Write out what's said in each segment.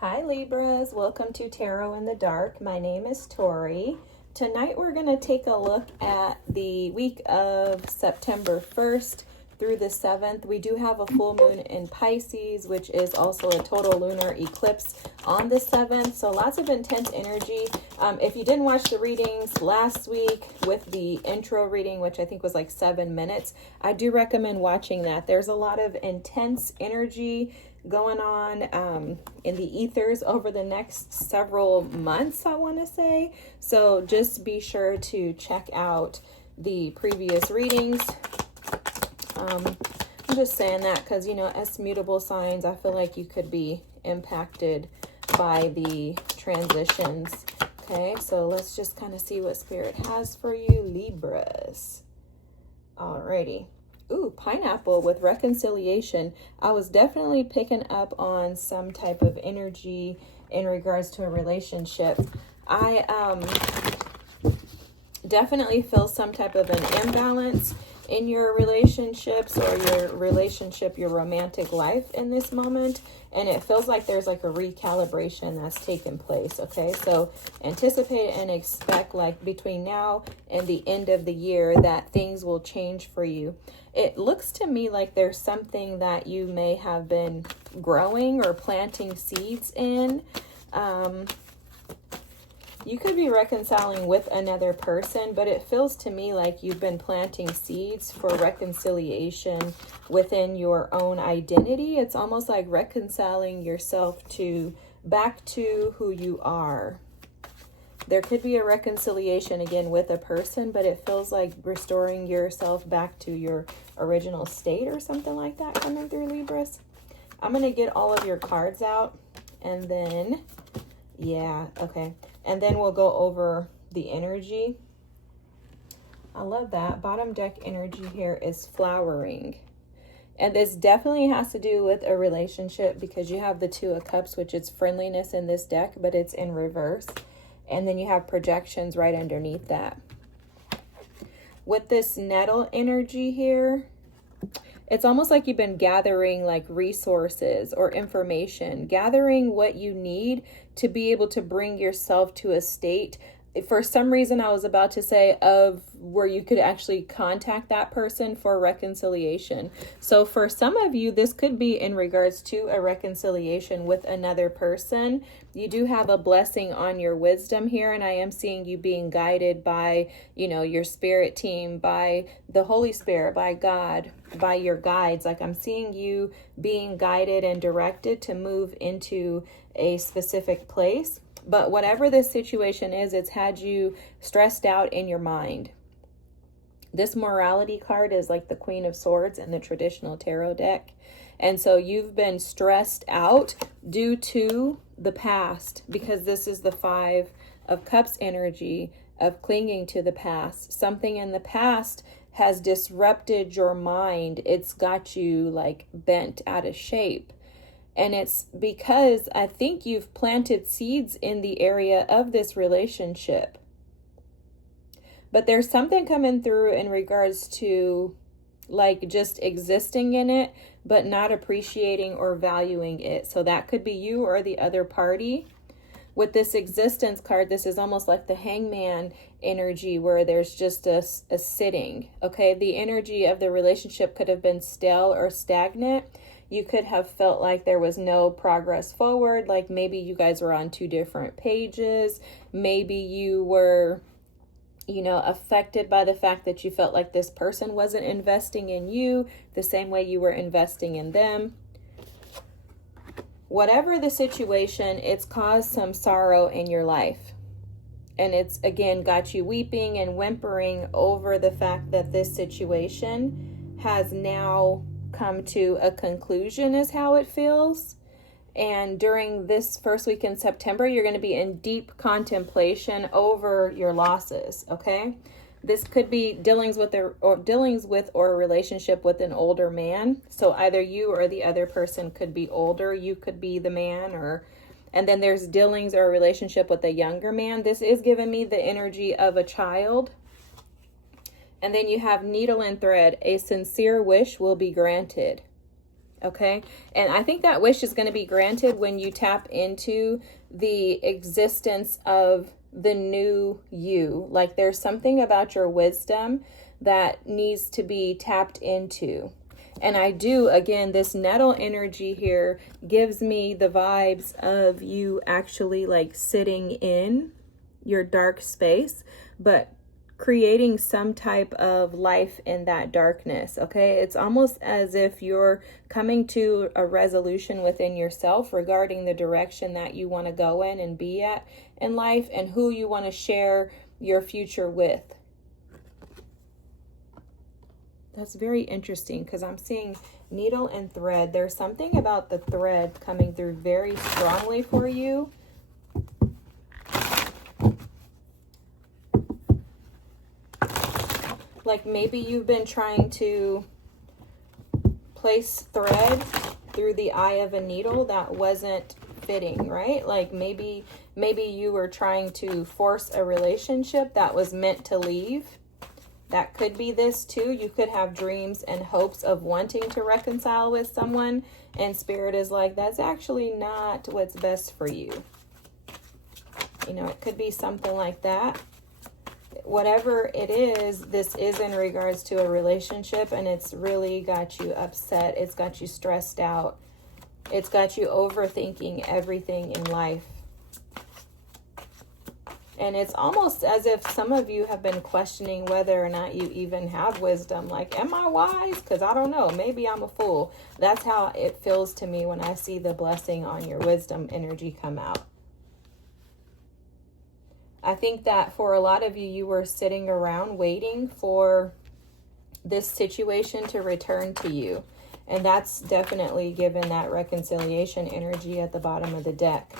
Hi Libras, welcome to Tarot in the Dark. My name is Tori. Tonight we're going to take a look at the week of September 1st through the 7th. We do have a full moon in Pisces, which is also a total lunar eclipse on the 7th. So lots of intense energy. If you didn't watch the readings last week with the intro reading, which I think was like 7 minutes, I do recommend watching that. There's a lot of intense energy going on in the ethers over the next several months, I want to say. So just be sure to check out the previous readings. I'm just saying that because, you know, as mutable signs, I feel like you could be impacted by the transitions. Okay, so let's just kind of see what Spirit has for you, Libras. Alrighty. Ooh, pineapple with reconciliation. I was definitely picking up on some type of energy in regards to a relationship. I definitely feel some type of an imbalance in your relationships or your romantic life in this moment. And it feels like there's like a recalibration that's taken place. Okay, so anticipate and expect like between now and the end of the year that things will change for you. It looks to me like there's something that you may have been growing or planting seeds in. You could be reconciling with another person, but it feels to me like you've been planting seeds for reconciliation within your own identity. It's almost like reconciling yourself back to who you are. There could be a reconciliation again with a person, but it feels like restoring yourself back to your original state or something like that coming through, Libras. I'm going to get all of your cards out and then, yeah, okay. And then we'll go over the energy. I love that. Bottom deck energy here is flowering. And this definitely has to do with a relationship because you have the Two of Cups, which is friendliness in this deck, but it's in reverse. And then you have projections right underneath that. With this nettle energy here, it's almost like you've been gathering like resources or information, gathering what you need to be able to bring yourself to a state. For some reason, I was about to say of where you could actually contact that person for reconciliation. So for some of you, this could be in regards to a reconciliation with another person. You do have a blessing on your wisdom here, and I am seeing you being guided by, you know, your spirit team, by the Holy Spirit, by God, by your guides. Like I'm seeing you being guided and directed to move into a specific place. But whatever this situation is, it's had you stressed out in your mind. This morality card is like the Queen of Swords in the traditional tarot deck. And so you've been stressed out due to the past because this is the Five of Cups energy of clinging to the past. Something in the past has disrupted your mind. It's got you like bent out of shape. And it's because I think you've planted seeds in the area of this relationship. But there's something coming through in regards to like just existing in it, but not appreciating or valuing it. So that could be you or the other party. With this existence card, this is almost like the Hangman energy where there's just a sitting. Okay, the energy of the relationship could have been stale or stagnant. You could have felt like there was no progress forward, like maybe you guys were on two different pages. Maybe you were, you know, affected by the fact that you felt like this person wasn't investing in you the same way you were investing in them. Whatever the situation, it's caused some sorrow in your life. And it's, again, got you weeping and whimpering over the fact that this situation has now come to a conclusion is how it feels. And during this first week in September, you're going to be in deep contemplation over your losses. Okay, this could be dealings with or a relationship with an older man. So either you or the other person could be older. You could be the man, and then there's dealings or a relationship with a younger man. This is giving me the energy of a child. And then you have needle and thread. A sincere wish will be granted. Okay. And I think that wish is going to be granted when you tap into the existence of the new you. Like there's something about your wisdom that needs to be tapped into. And I do, again, this nettle energy here gives me the vibes of you actually like sitting in your dark space, but creating some type of life in that darkness. Okay, it's almost as if you're coming to a resolution within yourself regarding the direction that you want to go in and be at in life, and who you want to share your future with. That's very interesting, because I'm seeing needle and thread. There's something about the thread coming through very strongly for you. Like maybe you've been trying to place thread through the eye of a needle that wasn't fitting, right? Like maybe you were trying to force a relationship that was meant to leave. That could be this too. You could have dreams and hopes of wanting to reconcile with someone, and Spirit is like, that's actually not what's best for you. You know, it could be something like that. Whatever it is, this is in regards to a relationship, and it's really got you upset. It's got you stressed out. It's got you overthinking everything in life. And it's almost as if some of you have been questioning whether or not you even have wisdom. Like, am I wise? Because I don't know. Maybe I'm a fool. That's how it feels to me when I see the blessing on your wisdom energy come out. I think that for a lot of you, you were sitting around waiting for this situation to return to you. And that's definitely given that reconciliation energy at the bottom of the deck.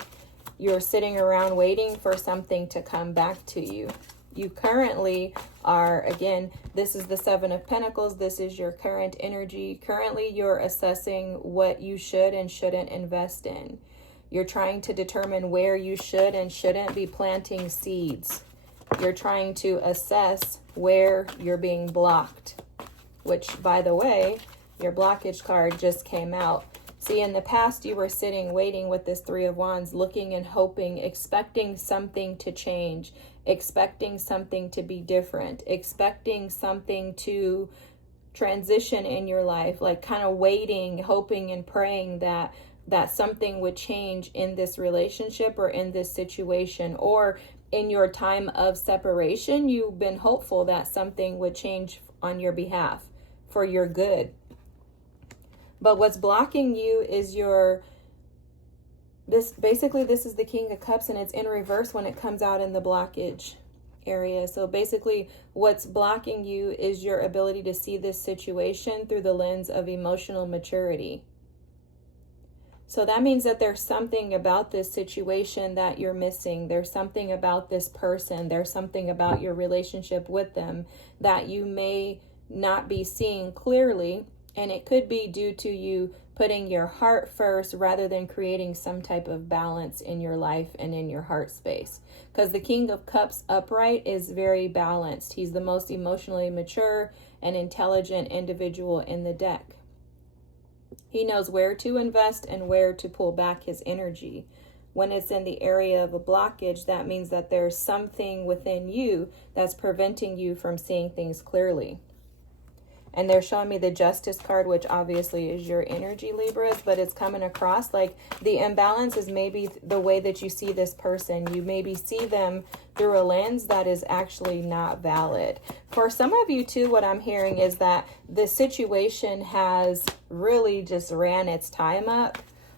You're sitting around waiting for something to come back to you. You currently are, again, this is the Seven of Pentacles. This is your current energy. Currently, you're assessing what you should and shouldn't invest in. You're trying to determine where you should and shouldn't be planting seeds. You're trying to assess where you're being blocked, which, by the way, your blockage card just came out. See, in the past, you were sitting, waiting with this Three of Wands, looking and hoping, expecting something to change, expecting something to be different, expecting something to transition in your life, like kind of waiting, hoping and praying that something would change in this relationship or in this situation, or in your time of separation, you've been hopeful that something would change on your behalf for your good. But what's blocking you is this is the King of Cups, and it's in reverse when it comes out in the blockage area. So basically what's blocking you is your ability to see this situation through the lens of emotional maturity. So that means that there's something about this situation that you're missing. There's something about this person. There's something about your relationship with them that you may not be seeing clearly. And it could be due to you putting your heart first rather than creating some type of balance in your life and in your heart space. Because the King of Cups upright is very balanced. He's the most emotionally mature and intelligent individual in the deck. He knows where to invest and where to pull back his energy. When it's in the area of a blockage, that means that there's something within you that's preventing you from seeing things clearly. And they're showing me the Justice card, which obviously is your energy, Libras, but it's coming across like the imbalance is maybe the way that you see this person. You maybe see them through a lens that is actually not valid. For some of you too, what I'm hearing is that the situation has really just ran its time up.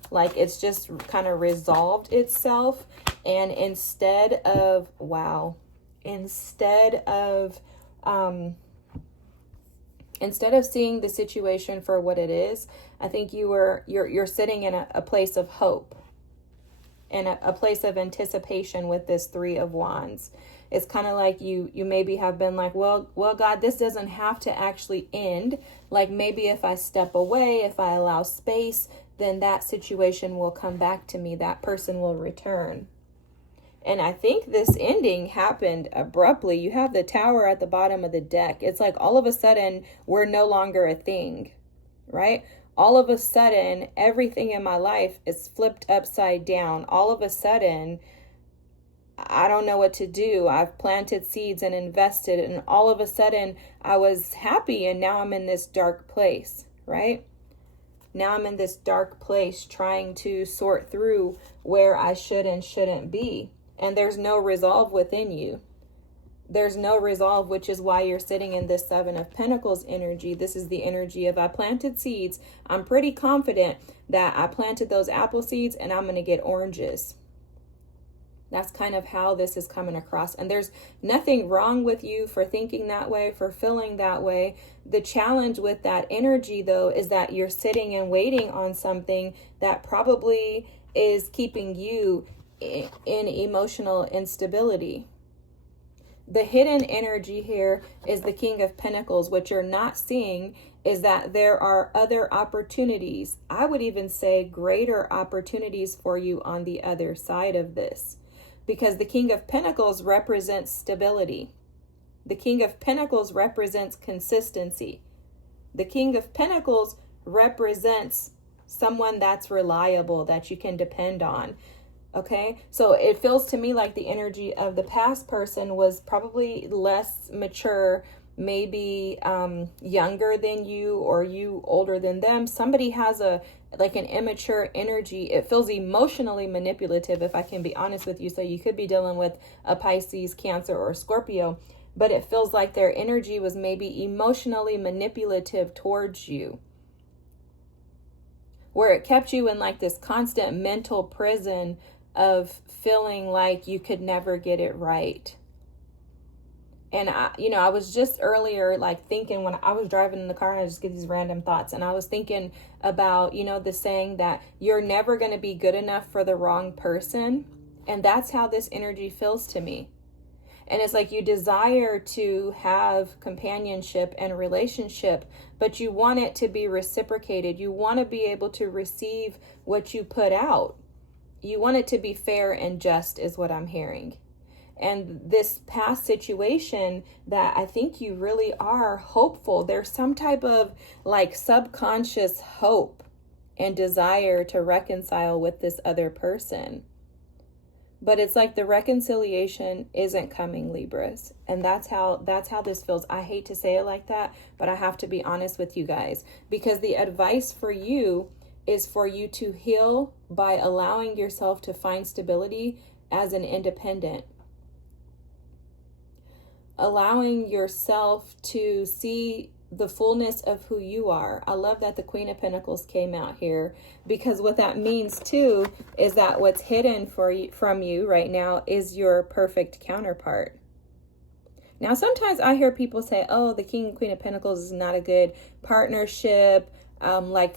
Like it's just kind of resolved itself. And instead of seeing the situation for what it is, I think you're sitting in a place of hope and a place of anticipation with this Three of Wands. It's kind of like you maybe have been like, well, God, this doesn't have to actually end. Like maybe if I step away, if I allow space, then that situation will come back to me. That person will return. And I think this ending happened abruptly. You have the Tower at the bottom of the deck. It's like all of a sudden we're no longer a thing, right? All of a sudden, everything in my life is flipped upside down. All of a sudden, I don't know what to do. I've planted seeds and invested, and all of a sudden I was happy, and now I'm in this dark place, right? Now I'm in this dark place trying to sort through where I should and shouldn't be. And there's no resolve within you. There's no resolve, which is why you're sitting in this Seven of Pentacles energy. This is the energy of I planted seeds. I'm pretty confident that I planted those apple seeds and I'm going to get oranges. That's kind of how this is coming across. And there's nothing wrong with you for thinking that way, for feeling that way. The challenge with that energy, though, is that you're sitting and waiting on something that probably is keeping you in emotional instability. The hidden energy here is the King of Pentacles. What you're not seeing is that there are other opportunities. I would even say greater opportunities for you on the other side of this. Because the King of Pentacles represents stability. The King of Pentacles represents consistency. The King of Pentacles represents someone that's reliable, that you can depend on. Okay, so it feels to me like the energy of the past person was probably less mature, maybe younger than you, or you older than them. Somebody has an immature energy. It feels emotionally manipulative, if I can be honest with you. So you could be dealing with a Pisces, Cancer, or Scorpio, but it feels like their energy was maybe emotionally manipulative towards you, where it kept you in like this constant mental prison of feeling like you could never get it right. And I was just earlier thinking, when I was driving in the car, and I just get these random thoughts, and I was thinking about, the saying that you're never going to be good enough for the wrong person. And that's how this energy feels to me. And it's like you desire to have companionship and relationship, but you want it to be reciprocated. You want to be able to receive what you put out. You want it to be fair and just, is what I'm hearing. And this past situation that I think you really are hopeful, there's some type of subconscious hope and desire to reconcile with this other person. But it's like the reconciliation isn't coming, Libras. And that's how this feels. I hate to say it like that, but I have to be honest with you guys, because the advice for you is for you to heal by allowing yourself to find stability as an independent. Allowing yourself to see the fullness of who you are. I love that the Queen of Pentacles came out here, because what that means too is that what's hidden from you right now is your perfect counterpart. Now, sometimes I hear people say, oh, the King and Queen of Pentacles is not a good partnership,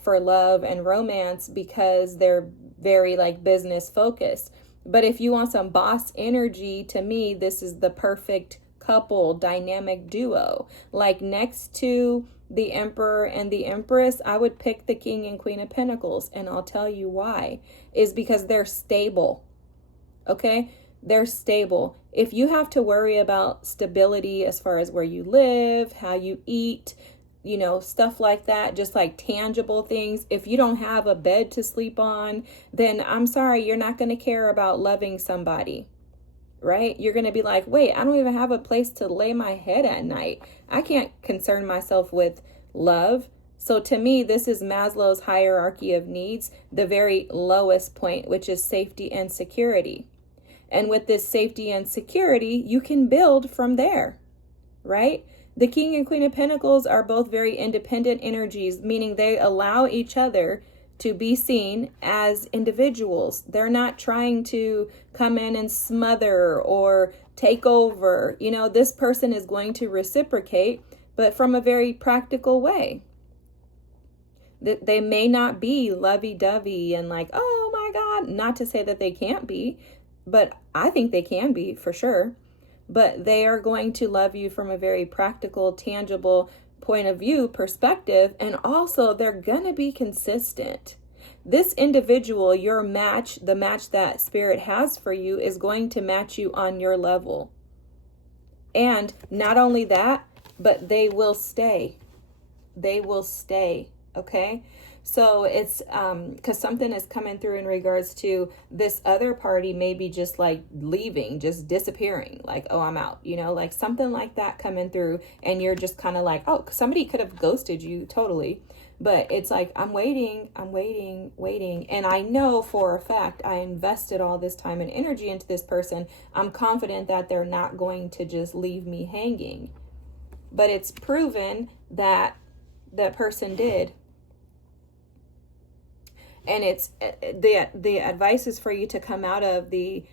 for love and romance, because they're very business focused. But if you want some boss energy, to me, this is the perfect couple, dynamic duo. Next to the Emperor and the Empress, I would pick the King and Queen of Pentacles, and I'll tell you why. Is because they're stable. Okay? They're stable. If you have to worry about stability as far as where you live, how you eat, stuff like that, just tangible things. If you don't have a bed to sleep on, then I'm sorry, you're not going to care about loving somebody, right? You're going to be like, wait, I don't even have a place to lay my head at night. I can't concern myself with love. So to me, this is Maslow's hierarchy of needs, the very lowest point, which is safety and security. And with this safety and security, you can build from there, right? The King and Queen of Pentacles are both very independent energies, meaning they allow each other to be seen as individuals. They're not trying to come in and smother or take over. This person is going to reciprocate, but from a very practical way. They may not be lovey-dovey and oh my God, not to say that they can't be, but I think they can be for sure. But they are going to love you from a very practical, tangible point of view, perspective, and also they're going to be consistent. This individual, your match, the match that Spirit has for you, is going to match you on your level. And not only that, but they will stay. They will stay, okay? So it's because something is coming through in regards to this other party maybe just like leaving, just disappearing, like, oh, I'm out, you know, like something like that coming through. And you're just kind of like, oh, somebody could have ghosted you totally. But it's like, I'm waiting. And I know for a fact I invested all this time and energy into this person. I'm confident that they're not going to just leave me hanging. But it's proven that that person did. And it's the advice is for you to come out of the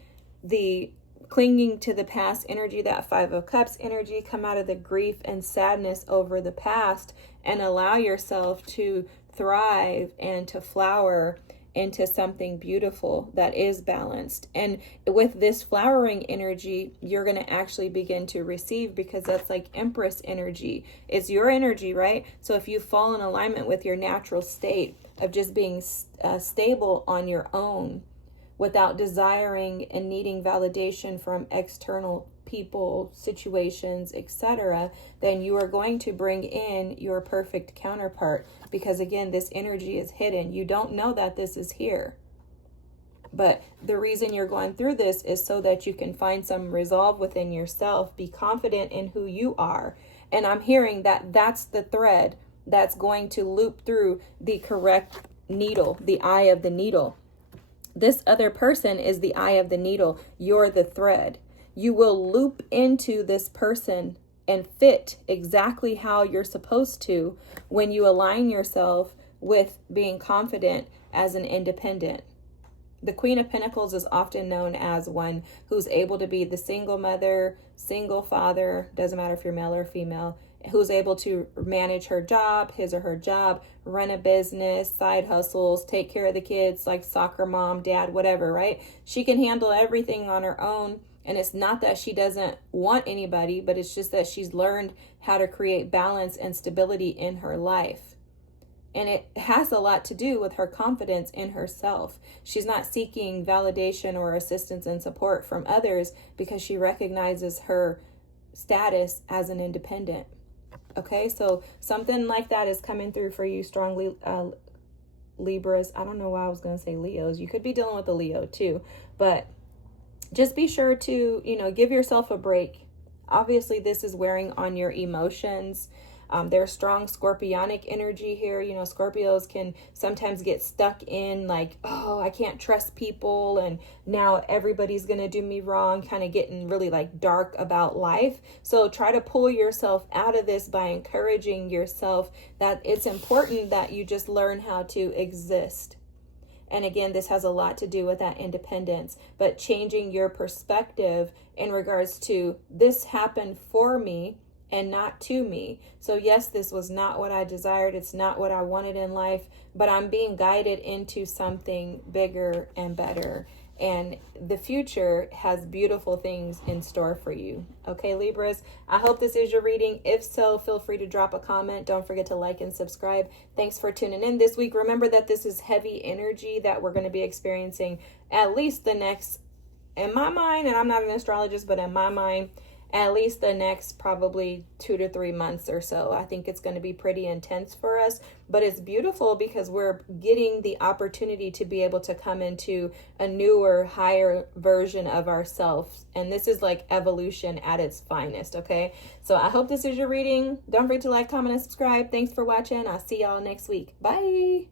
clinging to the past energy, that 5 of Cups energy, come out of the grief and sadness over the past and allow yourself to thrive and to flower into something beautiful that is balanced. And with this flowering energy, you're going to actually begin to receive, because that's like Empress energy. It's your energy, right? So if you fall in alignment with your natural state of just being stable on your own without desiring and needing validation from external people, situations, etc., then you are going to bring in your perfect counterpart, because again, this energy is hidden. You don't know that this is here. But the reason you're going through this is so that you can find some resolve within yourself, be confident in who you are. And I'm hearing that that's the thread that's going to loop through the correct needle, the eye of the needle. This other person is the eye of the needle. You're the thread. You will loop into this person and fit exactly how you're supposed to when you align yourself with being confident as an independent. The Queen of Pentacles is often known as one who's able to be the single mother, single father, doesn't matter if you're male or female, who's able to manage her job, his or her job, run a business, side hustles, take care of the kids, like soccer mom, dad, whatever, right? She can handle everything on her own. And it's not that she doesn't want anybody, but it's just that she's learned how to create balance and stability in her life. And it has a lot to do with her confidence in herself. She's not seeking validation or assistance and support from others because she recognizes her status as an independent. Okay, so something like that is coming through for you strongly, Libras. I don't know why I was going to say Leos. You could be dealing with a Leo too, but just be sure to, give yourself a break. Obviously, this is wearing on your emotions. There's strong scorpionic energy here. Scorpios can sometimes get stuck in like, oh, I can't trust people, and now everybody's going to do me wrong, kind of getting really like dark about life. So try to pull yourself out of this by encouraging yourself that it's important that you just learn how to exist. And again, this has a lot to do with that independence, but changing your perspective in regards to this happened for me and not to me. So yes, this was not what I desired. It's not what I wanted in life, but I'm being guided into something bigger and better. And the future has beautiful things in store for you. Okay, Libras, I hope this is your reading. If so, feel free to drop a comment. Don't forget to like and subscribe. Thanks for tuning in this week. Remember that this is heavy energy that we're going to be experiencing at least the next, in my mind, and I'm not an astrologist, but in my mind, at least the next probably 2 to 3 months or so. I think it's going to be pretty intense for us, but it's beautiful because we're getting the opportunity to be able to come into a newer, higher version of ourselves. And this is like evolution at its finest, okay? So I hope this is your reading. Don't forget to like, comment, and subscribe. Thanks for watching. I'll see y'all next week. Bye.